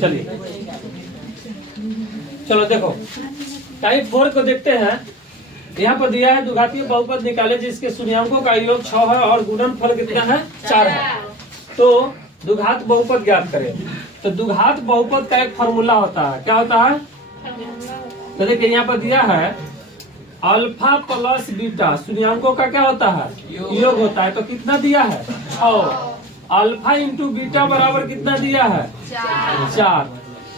चलिए चलो देखो टाइप 4 को देखते हैं। यहाँ पर दिया है द्विघातीय बहुपद निकाले जिसके शून्यांकों का योग 6 है और गुणनफल कितना है 4 है। तो द्विघात बहुपद ज्ञात करें। तो द्विघात बहुपद का एक फॉर्मूला होता है, क्या होता है? तो देखिए यहाँ पर दिया है अल्फा प्लस बीटा शून्यांकों का क्या होता है योग होता है। तो कितना दिया है 6। अल्फा इंटू बीटा बराबर कितना दिया है 4।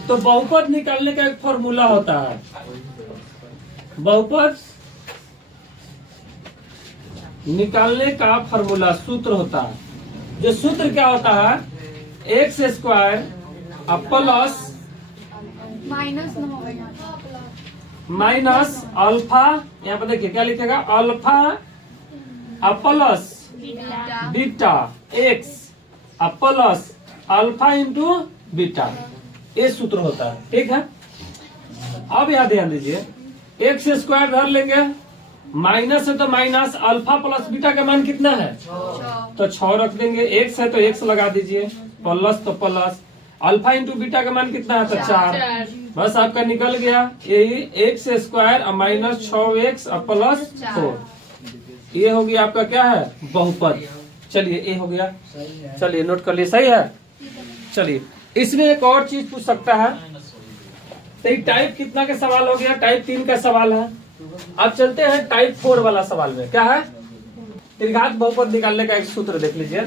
तो बहुपद निकालने का एक फॉर्मूला होता है। बहुपद निकालने का फॉर्मूला सूत्र होता है। जो सूत्र क्या होता है x square plus minus alpha, यहाँ पर देखिए क्या लिखेगा alpha plus beta x plus alpha into beta, ये सूत्र होता है। ठीक है, अब यहाँ ध्यान दीजिए एक्स स्क्वायर धर लेंगे, माइनस है तो माइनस, अल्फा प्लस बीटा का मान कितना है तो 6 रख देंगे, एक्स है तो एक्स लगा दीजिए, प्लस तो प्लस, अल्फा इंटू बीटा का मान कितना है तो 4। बस आपका निकल गया यही x square minus 6x plus 4। ये हो गया आपका क्या है बहुपद। चलिए ये हो गया, चलिए नोट कर लिए, सही है। चलिए इसमें एक और चीज पूछ सकता है। तो टाइप कितना का सवाल हो गया, टाइप 3 का सवाल है। अब चलते हैं टाइप 4 वाला सवाल में। क्या है त्रिघात बहुपद निकालने का एक सूत्र देख लीजिए।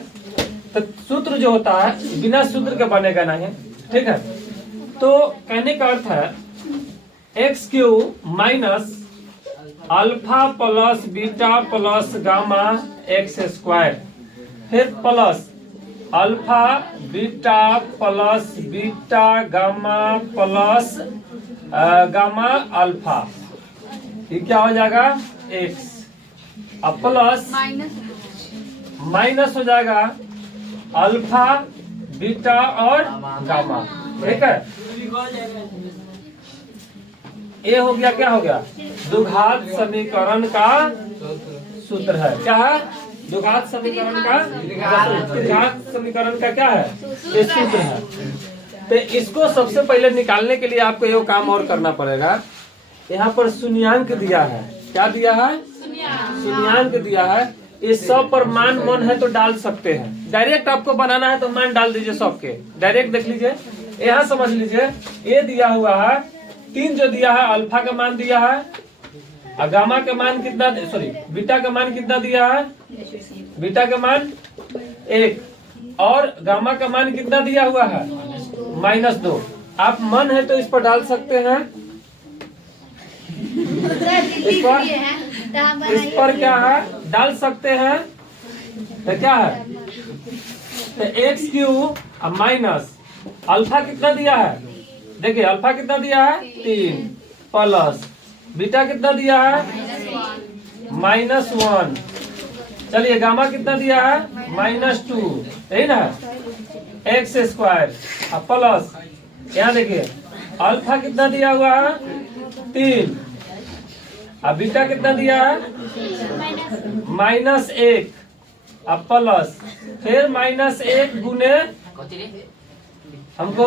तो सूत्र जो होता है बिना सूत्र के बनेगा नहीं, ठीक है। तो कहने का अर्थ है x cube minus alpha plus beta plus gamma x square, फिर plus alpha beta plus beta gamma plus gamma alpha, ये क्या हो जाएगा एक्स, अब प्लस माइनस हो जाएगा अल्फा बीटा और गामा। ठीक है, ये हो गया, क्या हो गया द्विघात समीकरण का सूत्र है। क्या है द्विघात समीकरण का, द्विघात समीकरण का क्या है ये सूत्र है। तो इसको सबसे पहले निकालने के लिए आपको ये काम और करना पड़ेगा। यहाँ पर शून्यांक दिया है, क्या दिया है शून्यांक दिया है। ये सब पर मान मन है तो डाल सकते हैं, डायरेक्ट आपको बनाना है तो मान डाल दीजिए सबके, डायरेक्ट देख लीजिए। यहाँ समझ लीजिए ये दिया हुआ है 3 जो दिया है, अल्फा का मान दिया है, गामा का मान कितना, सॉरी बीटा का मान कितना दिया है, बीटा का मान 1 और गामा का मान कितना दिया हुआ है -2। आप मन है तो इस पर डाल सकते हैं, इस पर क्या है डाल सकते हैं। तो क्या है तो एक्स क्यू माइनस अल्फा कितना दिया है, देखिए अल्फा कितना दिया है 3 प्लस बीटा कितना दिया है -1, चलिए गामा कितना दिया है -2, यही ना एक्स स्क्वायर प्लस यहाँ देखिए अल्फा कितना दिया हुआ है 3, अब बीटा कितना दिया है -1 अब प्लस फिर -1 गुने हमको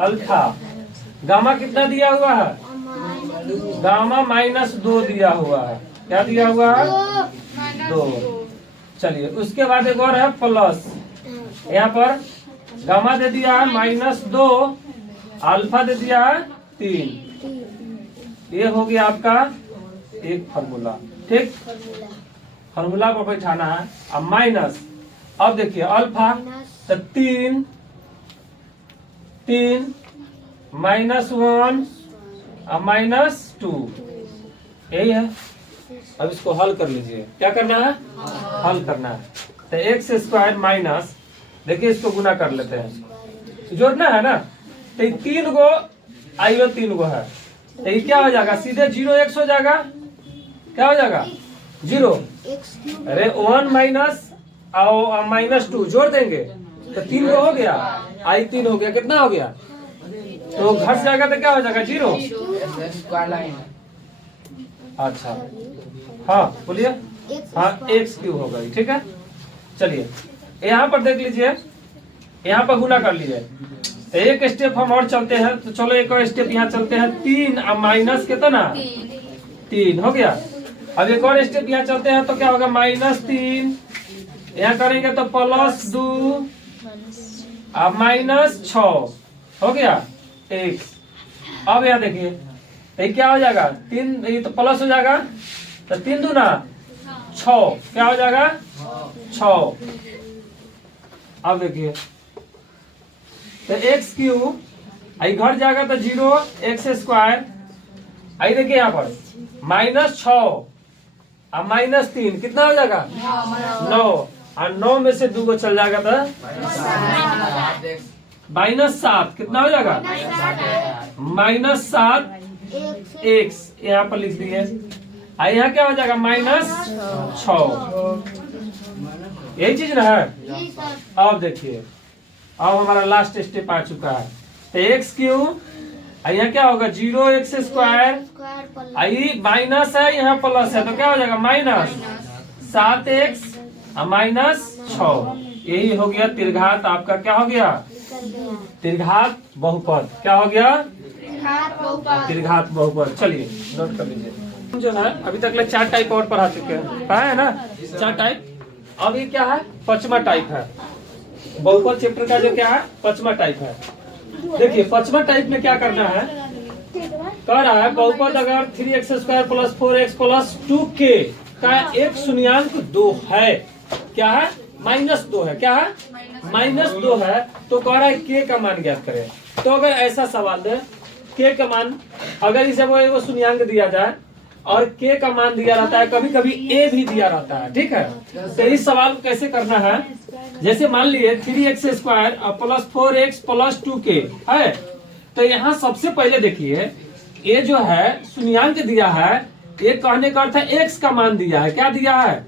अल्फा, गामा कितना दिया हुआ है गामा -2 दिया हुआ है, क्या दिया हुआ है 2। चलिए उसके बाद एक और है प्लस, यहाँ पर गामा दे दिया है -2, अल्फा दे दिया है 3। ये हो गया आपका एक फॉर्मूला। ठीक, फॉर्मूला पर बैठाना है। अब माइनस, अब देखिए अल्फा तो 3 -1 -2, यही है। अब इसको हल कर लीजिए, क्या करना है हल करना है। तो एक्स स्क्वायर माइनस, देखिए इसको गुना कर लेते हैं, जोड़ना है ना। तो 3 गो आइयो 3 गो है, तो ये क्या हो जाएगा सीधे 0 x हो जाएगा, क्या हो जाएगा 0। अरे 1 माइनस और -2 जोड़ देंगे तो 3 गो हो गया, आई 3 हो गया, कितना हो गया तो घट जाएगा तो क्या हो जाएगा 0। अच्छा हाँ बोलिए, हाँ एक्स क्यू हो गई। ठीक है, चलिए यहाँ पर देख लीजिए, यहाँ पर गुना कर लीजिए। एक स्टेप हम और चलते हैं, तो चलो एक और स्टेप यहाँ चलते हैं। 3 अब माइनस कितना 3 हो गया। अब एक और स्टेप यहाँ चलते हैं, तो क्या होगा -3, यहाँ करेंगे तो +2 अब -6 हो गया x। अब यहाँ देखिए तो क्या हो जाएगा 3, ये तो प्लस हो जाएगा, तो 3 दूना 6 क्या हो जाएगा 6। अब देखिए तो x³ आई घर जाएगा तो 0x²। आई देखिए यहाँ पर -6 अब -3 कितना हो जाएगा 9, और 9 में से 2 को चल जाएगा तो -7 कितना हो जाएगा -7 x यहाँ पर लिख दिए। यहाँ क्या हो जाएगा -6, यही चीज ना है। अब देखिए अब हमारा लास्ट स्टेप आ चुका है, तो x³ यहाँ क्या होगा 0x²। आई माइनस है यहाँ प्लस है, तो क्या हो जाएगा -7x -6। यही हो गया त्रिघात आपका, क्या हो गया त्रिघात बहुपद। क्या हो गया त्रिघात बहुपद। चलिए नोट कर लीजिए। जो है अभी तक ले 4 टाइप और पढ़ा चुके हैं, पढ़ा है ना 4 टाइप। अब ये क्या है 5वां टाइप है बहुपद चैप्टर का, जो क्या है 5वां टाइप है। देखिए 5वां टाइप में क्या करना है, कह रहा है बहुपद अगर 3x² + 4x + 2k का एक शून्यांक 2 है, क्या है -2 है, क्या है -2 है, तो कह रहा है k का मान ज्ञात करें। तो अगर ऐसा सवाल दे k का मान, अगर इसे वो शून्यांक दिया जाए और k का मान दिया रहता है, कभी कभी a भी दिया रहता है, ठीक है। तो इस सवाल को कैसे करना है, जैसे मान लिए 3x² + 4x + 2k है, तो यहाँ सबसे पहले देखिए ये जो है शून्यांक दिया है, ये कहने का अर्थ है x का मान दिया है। क्या दिया है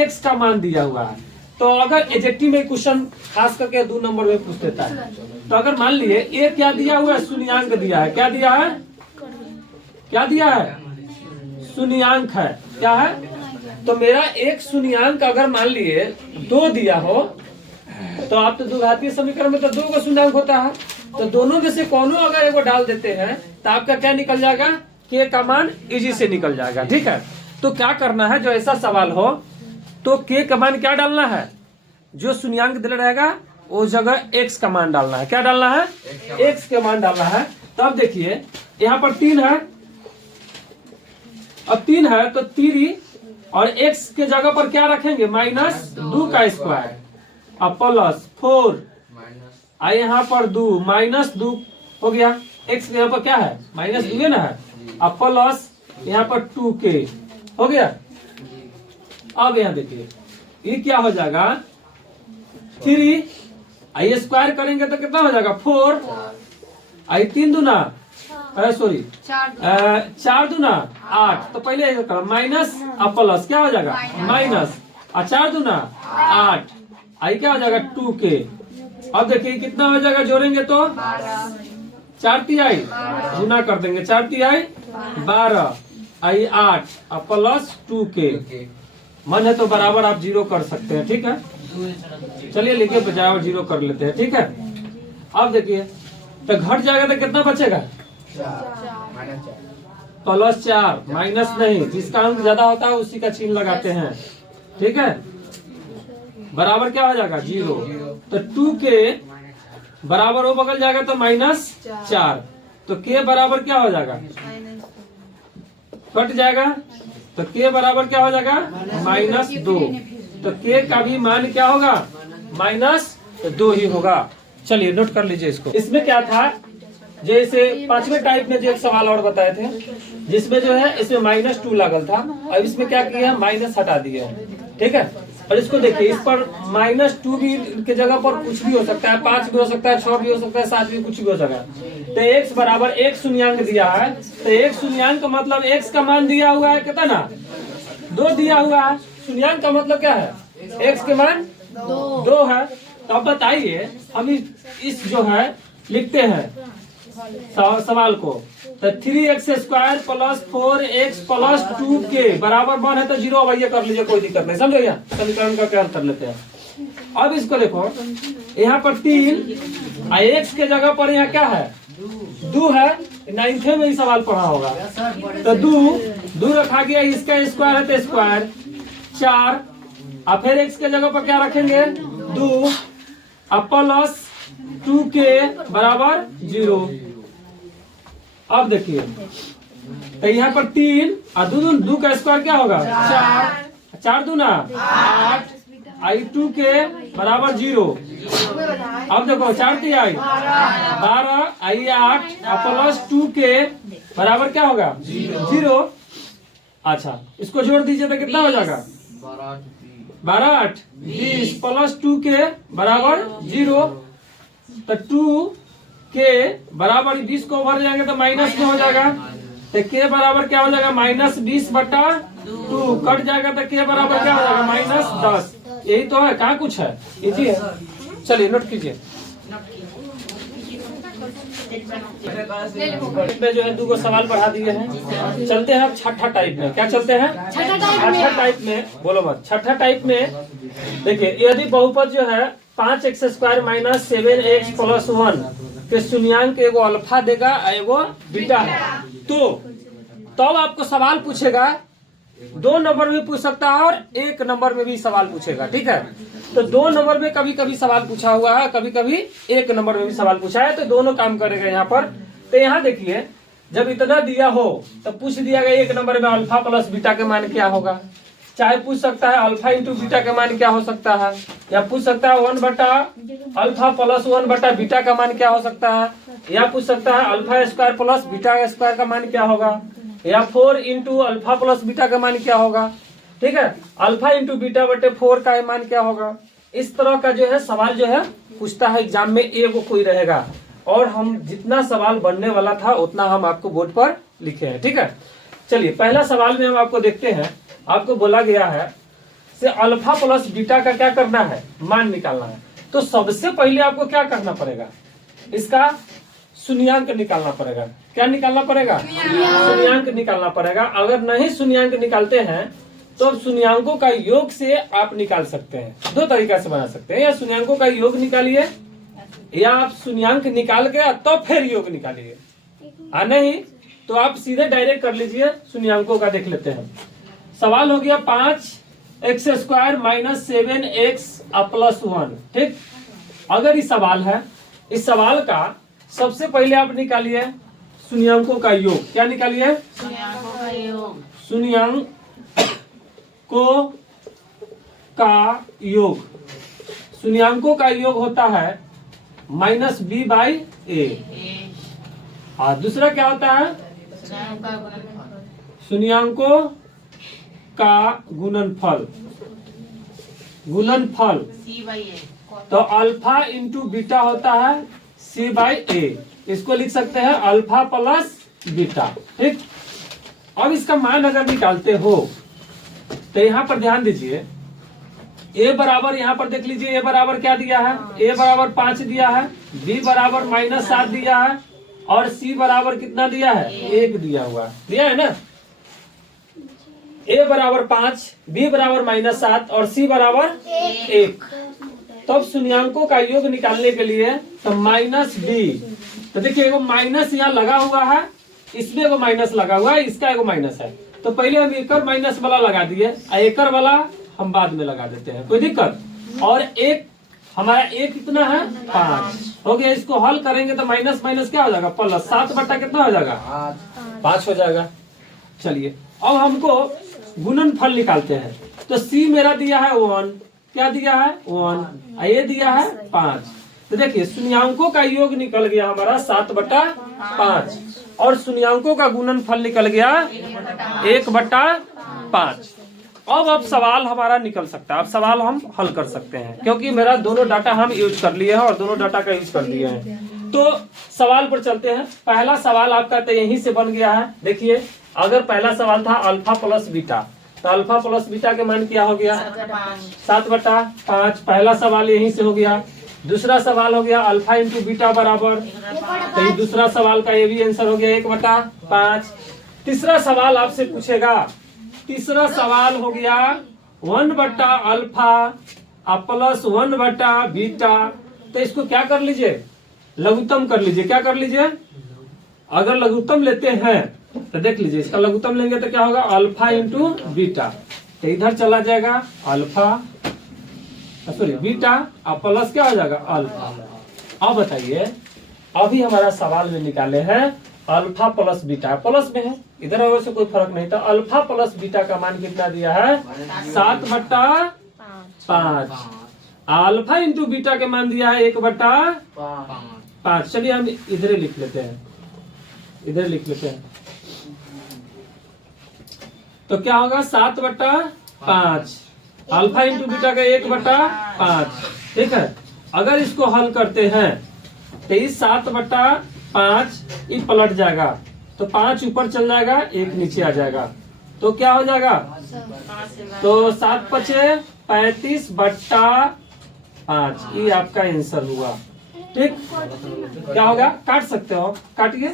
x का मान दिया हुआ है। तो अगर एजेक्टिव में क्वेश्चन खास करके 2 नंबर में पूछ देता है, तो अगर मान लिए ये क्या दिया हुआ है शून्यांक दिया है, क्या दिया है, क्या दिया है शून्यांक है, क्या है। तो मेरा एक शून्यांक अगर मान लिए 2 दिया हो, तो आप तो द्विघातीय समीकरण में तो 2 का शून्यांक होता है, तो दोनों में से कोनो अगर एगो डाल देते हैं तो आपका क्या निकल जाएगा k का मान इजी से निकल जाएगा, ठीक है। तो क्या करना है, जो ऐसा सवाल हो तो k का मान क्या डालना है, जो शून्यांक दिया रहेगा वो जगह x का मान डालना है। क्या डालना है x का मान डालना है। तब देखिए यहाँ पर 3 है, अब 3 है तो 3 और x के जगह पर क्या रखेंगे -2 का स्क्वायर, अब +4 आई यहाँ पर 2 -2 हो गया। x यहाँ पर क्या है -2 ना है, अब प्लस यहाँ पर 2k हो गया। अब यहाँ देखिए ये क्या हो जाएगा 3 आई स्क्वायर करेंगे तो कितना हो जाएगा 4 आई 3 दूना सॉरी 4 दूना 8, तो पहले ऐसा करो माइनस अब प्लस क्या हो जाएगा माइनस, और 4 दूना 8 आई क्या हो जाएगा 2k। अब देखिए कितना हो जाएगा जोड़ेंगे तो 4 तिहाई गुना कर देंगे, 4 तिहाई 12 आई 8 अब प्लस 2k। मन है तो बराबर आप 0 कर सकते हैं, ठीक है। चलिए लिखिए बराबर 0 कर लेते हैं, ठीक है। अब देखिए तो घट जाएगा तो कितना बचेगा +4 माइनस नहीं, जिसका अंक ज्यादा होता है उसी का चिन्ह लगाते हैं, ठीक है। बराबर क्या हो जाएगा 0, तो 2k बराबर वो बगल जाएगा तो -4, तो k बराबर क्या हो जाएगा कट जाएगा, तो k बराबर क्या हो जाएगा -2, तो k का भी मान क्या होगा -2 ही होगा। चलिए नोट कर लीजिए इसको। इसमें क्या था, जैसे 5वें टाइप में जो एक सवाल और बताए थे, जिसमें जो है इसमें -2 लागल था, अब इसमें क्या किया माइनस हटा दिया, ठीक है। और इसको देखिए इस पर -2 भी के जगह पर कुछ भी हो सकता है, 5 भी हो सकता है, 6 भी हो सकता है, 7 भी, कुछ भी हो सकता है। तो x बराबर एक शून्यांक दिया है, तो एक शून्यांक का मतलब x का मान दिया हुआ है कितना 2 दिया हुआ है, शून्यांक का मतलब क्या है x के मान 2 है। तो अब बताइए हम इस जो है लिखते हैं सवाल को, तो 3x² + 4x + 2k बराबर 1 है, तो 0 अब ये कर लीजिए, कोई दिक्कत नहीं, समझो। या समीकरण का क्या कर लेते हैं, अब इसको देखो, यहाँ पर 3 और x के जगह पर यहाँ क्या है 2 है। 9th में ही सवाल पढ़ा होगा। तो 2 रखा गया, इसका स्क्वायर है तो स्क्वायर 4 और फिर x के जगह पर क्या रखेंगे 2 और प्लस 2k बराबर 0। अब देखिए तो यहाँ पर 3 और 2 का स्क्वायर क्या होगा 4 दूना 8 आई 2k बराबर 0। अब देखो 4 दिया 12 आई 8 प्लस 2k बराबर क्या होगा 0। अच्छा इसको जोड़ दीजिए तो कितना हो जाएगा 12 8 20 प्लस 2k बराबर 0। तो 2k बराबर 20 को भर जाएंगे तो माइनस में हो जाएगा। तो k बराबर क्या हो जाएगा -20/2 कट जाएगा तो k बराबर क्या हो जाएगा -10। यही तो है, कहाँ कुछ है, इजी है। चलिए नोट कीजिए। में जो है 2 सवाल पढ़ा दिए हैं। चलते हैं अब छठा टाइप में। क्या चलते हैं छठा टाइप में, बोलो मत। छठा टाइप में देखिए, यदि बहुपद जो है 5x² - 7x + 1 के शून्यांक एगो अल्फा देगा एगो बीटा है, तो तब आपको सवाल पूछेगा 2 नंबर में पूछ सकता है और 1 नंबर में भी सवाल पूछेगा। ठीक है, तो 2 नंबर में कभी कभी सवाल पूछा हुआ है, कभी कभी 1 नंबर में भी सवाल पूछा है, तो दोनों काम करेगा यहाँ पर। तो यहाँ देखिए, जब इतना दिया हो तब पूछ दिया गया 1 नंबर में अल्फा प्लस बीटा के मान क्या होगा। चाहे पूछ सकता है अल्फा इंटू बीटा का मान क्या हो सकता है, या पूछ सकता है 1/अल्फा प्लस 1/बीटा का मान क्या हो सकता है, या पूछ सकता है alpha square plus beta square का मान क्या होगा, या 4 इंटू अल्फा प्लस बीटा का मान क्या होगा। ठीक है, अल्फा इंटू बीटा बटे 4 का मान क्या होगा। इस तरह का जो है सवाल जो है पूछता है एग्जाम में, एगो कोई रहेगा। और हम जितना सवाल बनने वाला था उतना हम आपको बोर्ड पर लिखे हैं। ठीक है, चलिए पहला सवाल में हम आपको देखते हैं। आपको बोला गया है से अल्फा प्लस बीटा का क्या करना है, मान निकालना है। तो सबसे पहले आपको क्या करना पड़ेगा, इसका शून्यांक निकालना पड़ेगा। क्या निकालना पड़ेगा, शून्यांक निकालना पड़ेगा। अगर नहीं शून्यांक निकालते हैं तो शून्यांकों का योग से आप निकाल सकते हैं। 2 तरीका से बना सकते हैं, या शून्यांकों का योग निकालिए, या आप शून्यांक निकाल के तो फिर योग निकालिए, और नहीं तो आप सीधे डायरेक्ट कर लीजिए। शून्यांकों का देख लेते हैं। सवाल हो गया 5x² - 7x + 1। ठीक, अगर ये सवाल है, इस सवाल का सबसे पहले आप निकालिए शून्यांकों का योग। क्या निकालिए, शून्यांकों का योग। शून्यांकों का योग होता है -b/a। और दूसरा क्या होता है, शून्यांकों का गुणनफल। गुणनफल तो अल्फा इंटू बीटा होता है c/a। इसको लिख सकते हैं अल्फा प्लस बीटा। ठीक, अब इसका मान अगर निकालते हो तो यहाँ पर ध्यान दीजिए, a बराबर, यहाँ पर देख लीजिए a बराबर क्या दिया है, a बराबर 5 दिया है, b बराबर -7 दिया है, और c बराबर कितना दिया है 1 दिया हुआ दिया है ना। a बराबर 5, b बराबर -7 और c बराबर 1। तब शून्यांकों का योग निकालने के लिए तो -b, तो देखिए एगो माइनस यहाँ लगा हुआ है, इसमें एगो माइनस लगा हुआ है, इसका एगो माइनस है। तो पहले हम एकर माइनस वाला लगा दिए, एकर वाला हम बाद में लगा देते हैं, कोई दिक्कत। और एक हमारा एक कितना है 5 हो गया। इसको हल करेंगे तो माइनस माइनस क्या हो जाएगा प्लस, 7 बटा कितना हो जाएगा 5 हो जाएगा। चलिए अब हमको गुणनफल निकालते हैं। तो c मेरा दिया है 1, क्या दिया है 1, ये दिया है 5। तो देखिए शून्यांकों का योग निकल गया हमारा 7/5 और शून्यांकों का गुणनफल निकल गया 1/5। अब सवाल हमारा निकल सकता है। अब सवाल हम हल कर सकते हैं, क्योंकि मेरा दोनों डाटा हम यूज कर लिए हैं और दोनों डाटा का यूज कर लिए हैं। तो सवाल पर चलते हैं। पहला सवाल आपका तो यहीं से बन गया है। देखिए अगर पहला सवाल था अल्फा प्लस बीटा, तो अल्फा प्लस बीटा के मान क्या हो गया 7/5। पहला सवाल यहीं से हो गया। दूसरा सवाल हो गया अल्फा इंटू बीटा बराबर, तो ये दूसरा सवाल का ये भी आंसर हो गया 1/5। तीसरा सवाल आपसे पूछेगा, तीसरा सवाल हो गया 1/अल्फा प्लस 1 बटा बीटा। तो इसको क्या कर लीजिए, लघुत्तम कर लीजिए। क्या कर लीजिए, अगर लघुत्तम लेते हैं तो देख लीजिए, इसका लघुत्तम लेंगे तो क्या होगा, अल्फा इंटू बीटा। तो इधर चला जाएगा अल्फा, सॉरी बीटा, और प्लस क्या हो जाएगा अल्फा। अब बताइए, अभी हमारा सवाल में निकाले हैं अल्फा प्लस बीटा, प्लस में है, इधर और से कोई फर्क नहीं। तो अल्फा प्लस बीटा का मान कितना दिया है, 7 बटा 5। अल्फा इंटू बीटा के मान दिया है 1 बटा 5। चलिए हम इधर लिख लेते हैं, इधर लिख लेते हैं। तो क्या होगा, 7 बटा 5, अल्फा इंटू बीटा का 1 बटा 5। ठीक है, अगर इसको हल करते हैं तो इस 7 बटा 5 ये पलट जाएगा, तो 5 ऊपर चल जाएगा, 1 नीचे आ जाएगा, तो क्या हो जाएगा, तो 7 पचे 35 बट्टा 5, ये आपका आंसर हुआ। ठीक, क्या होगा, काट सकते हो, काटिए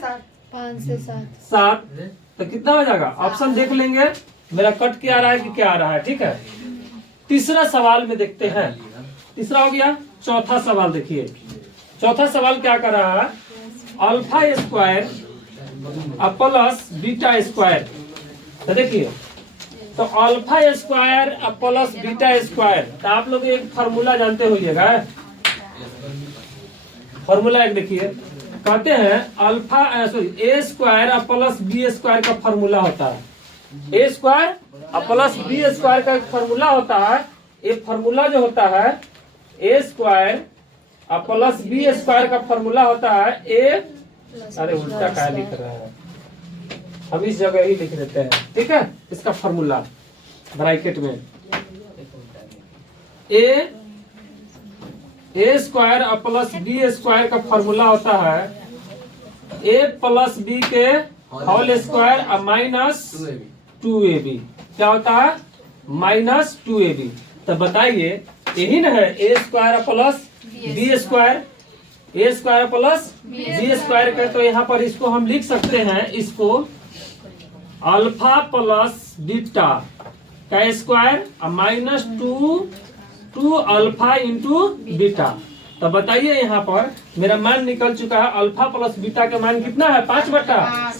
5 से 7, तो कितना हो जाएगा, ऑप्शन देख लेंगे मेरा कट क्या आ रहा है कि क्या आ रहा है। ठीक है, तीसरा सवाल में देखते हैं, तीसरा हो गया। चौथा सवाल देखिए, चौथा सवाल क्या कर रहा है, alpha square plus beta square. तो देखिए, तो alpha square plus beta square, तो आप लोग एक फॉर्मूला जानते होइएगा, फॉर्मूला एक देखिए, कहते हैं अल्फा सॉरी ए स्क्वायर प्लस बी स्क्वायर का फॉर्मूला होता है, ए स्क्वायर प्लस बी स्क्वायर का फॉर्मूला होता है। ये फॉर्मूला जो होता है ए स्क्वायर प्लस बी स्क्वायर का फॉर्मूला होता है ए, अरे उल्टा क्या लिख रहा है, हम इस जगह ही लिख देते हैं। ठीक है, इसका फॉर्मूला ब्रैकेट में ए स्क्वायर प्लस बी स्क्वायर का फॉर्मूला होता है ए प्लस बी के होल स्क्वायर माइनस 2ab। क्या होता है, माइनस 2ab। तो बताइए, यही ना है ए स्क्वायर प्लस बी स्क्वायर, ए स्क्वायर प्लस बी स्क्वायर का। तो यहाँ पर इसको हम लिख सकते हैं, इसको अल्फा प्लस बीटा का square minus 2 alpha into beta. तो बताइए, यहाँ पर मेरा मान निकल चुका है, अल्फा प्लस बीटा का मान कितना है, 5 बटा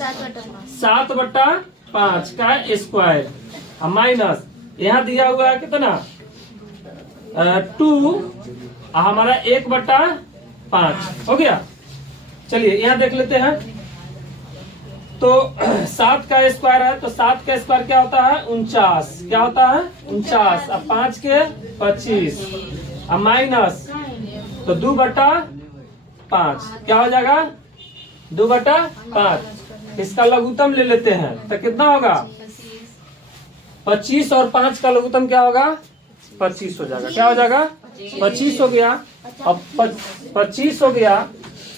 7 बटा 5 का स्क्वायर माइनस यहाँ दिया हुआ है कितना 2, हमारा 1 बटा 5 हो गया। चलिए यहाँ देख लेते हैं, तो 7 का स्क्वायर है, तो 7 का स्क्वायर क्या होता है, 49। क्या होता है, 49, अब 5 के 25, अब माइनस, तो 2 बटा 5 क्या हो जाएगा, 2 बटा 5। इसका लघुत्तम ले लेते हैं, तो कितना होगा, 25, और 5 का लघुत्तम क्या होगा, 25 हो जाएगा। क्या हो जाएगा, 25 हो गया। अब 25 हो गया,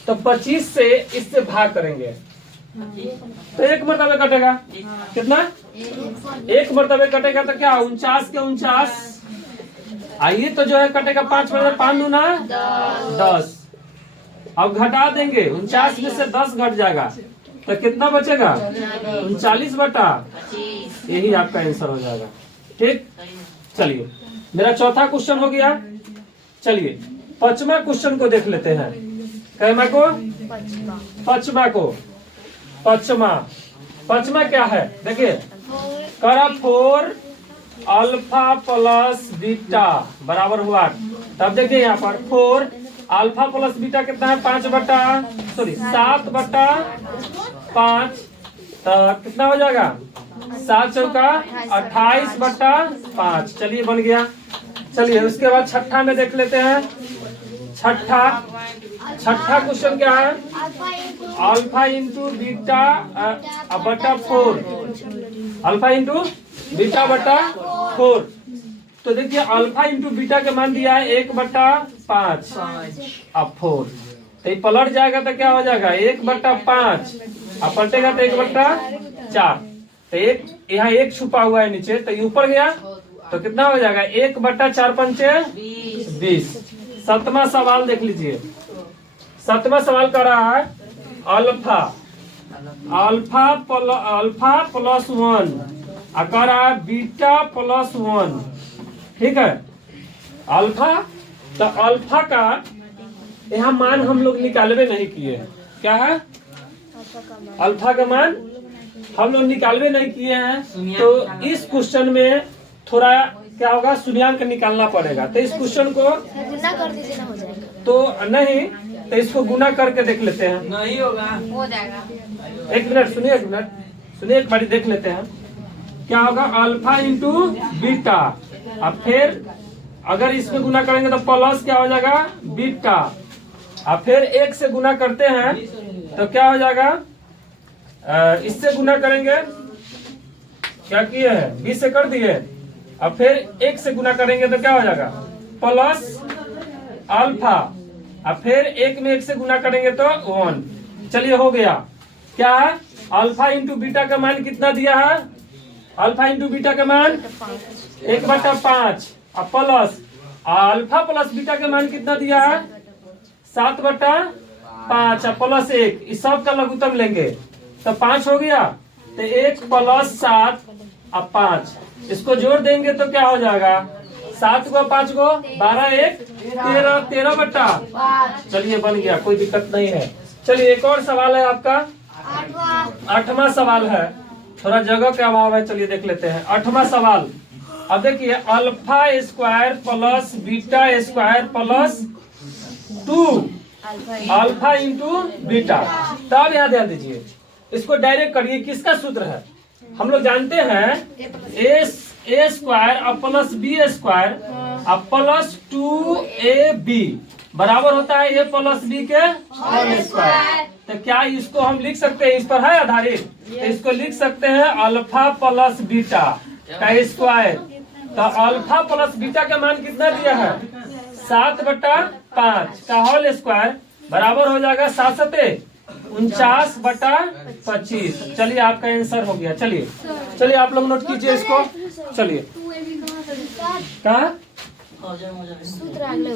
तो 25 से इससे भाग करेंगे तो 1 मरतबे कटेगा, कितना, 1 मरतबे कटेगा, तो क्या 49 के 49, आइए तो जो है कटेगा 5 मरतबे, 5 दूना 10। अब घटा देंगे, 49 में से 10 घट जाएगा, तो कितना बचेगा, 39 बटा, यही आपका आंसर हो जाएगा। ठीक, चलिए मेरा चौथा क्वेश्चन हो गया। चलिए पांचवा क्वेश्चन को देख लेते हैं, कहमा को, पांचवा क्या है, देखिए, करा 4 अल्फा प्लस बीटा बराबर हुआ। तब देखिए यहाँ पर 4 अल्फा प्लस बीटा कितना है, 7 बटा 5, तो कितना हो जाएगा, 7 चौका 28 बटा 5। चलिए बन गया। चलिए उसके बाद छठा में देख लेते हैं, छठा क्वेश्चन क्या है, अल्फा इंटू बीटा बटा 4, अल्फा इंटू बीटा बटा 4। तो देखिए अल्फा इंटू बीटा के मान दिया है 1 बटा 5 अब 4, तो ये पलट जाएगा तो क्या हो जाएगा, 1 बटा 5, अब पलटेगा तो 1 बटा 4। तो एक यहाँ 1 छुपा हुआ है नीचे, तो ये ऊपर गया तो कितना हो जाएगा, 1 बटा 4 पंचे 20। 7वां सवाल देख लीजिए, 7वां सवाल कर रहा है अल्फा प्लस 1 कर रहा है बीटा प्लस 1। ठीक है, अल्फा। तो अल्फा का यहाँ मान हम लोग निकालवे नहीं किए। क्या है? अल्फा का मान हम लोग निकालवे नहीं किए हैं। तो इस क्वेश्चन में थोड़ा क्या होगा, शून्यांक निकालना पड़ेगा। तो इस क्वेश्चन को गुना कर दीजिए ना, हो जाएगा। तो नहीं, तो इसको गुना करके देख लेते हैं। नहीं होगा, हो जाएगा। एक मिनट सुनिए, एक मिनट सुनिए, एक बार देख लेते हैं क्या होगा। अल्फा इंटू बीटा, अब फिर अगर इसमें गुना करेंगे तो प्लस क्या हो जाएगा, बीटा। अब फिर एक से गुना करते हैं तो क्या हो जाएगा, इससे गुना करेंगे, क्या किए हैं, 20 से कर दिए। अब फिर एक से गुना करेंगे तो क्या हो जाएगा, प्लस अल्फा। अब फिर एक में एक से गुना करेंगे तो 1। चलिए हो गया। क्या है, अल्फा इंटू बीटा का मान कितना दिया है, अल्फा इंटू बीटा का मान 1/5। अब प्लस अल्फा प्लस बीटा का मान कितना दिया है, 7/5। अब प्लस 1, इस सब का लघुत्तम लेंगे तो 5 हो गया। तो 1 + 7 अब 5, इसको जोड़ देंगे तो क्या हो जाएगा, 7 को 5 को 12 1 13, 13/5। चलिए बन गया, कोई दिक्कत नहीं है। चलिए एक और सवाल है आपका, 8वां सवाल है। थोड़ा जगह का अभाव है, चलिए देख लेते हैं 8वां सवाल। अब देखिए, alpha square plus beta square plus 2 alpha into beta. तब यहाँ ध्यान दीजिए, इसको डायरेक्ट करिए। किसका सूत्र है, हम लोग जानते हैं ए स्क्वायर अब प्लस बी स्क्वायर अब प्लस 2ab बराबर होता है a प्लस बी के होल स्क्वायर। तो क्या इसको हम लिख सकते हैं, इस पर है आधारित, तो इसको लिख सकते हैं अल्फा प्लस बीटा का स्क्वायर। तो अल्फा प्लस बीटा का मान कितना दिया है, 7/5 का होल स्क्वायर बराबर हो जाएगा 7 × 49/25। चलिए आपका आंसर हो गया। चलिए आप लोग नोट कीजिए इसको। चलिए कहाँ सूत्र